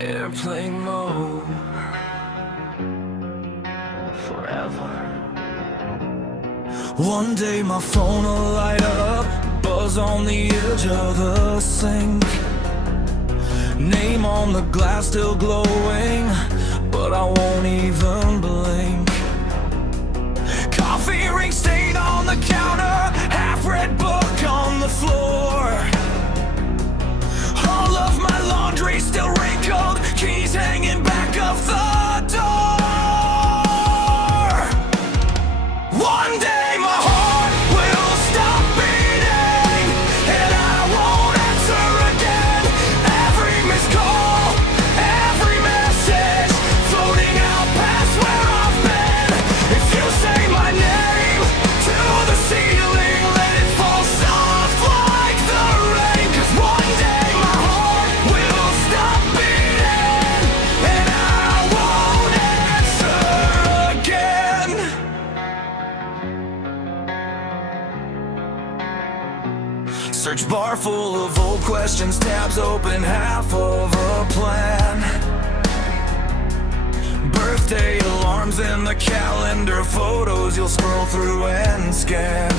Airplane mode forever. One day my phone will light up, buzz on the edge of the sink. Name on the glass still glowing, but I won't even blink. Coffee ring stain on the counter, half-read book on the floor. All of my laundry still wrinkled, keys hanging back of the door. One day my heart will stop beating, and I won't answer again. Every missed call, every message, floating out past where I've been. If you say my name to the ceiling, let it fall soft like the rain. 'Cause one day my heart will stop beating, and I won't answer again. Search bar full of old questions, tabs open, half of a plan. Birthday alarms in the calendar, photos you'll scroll through and scan.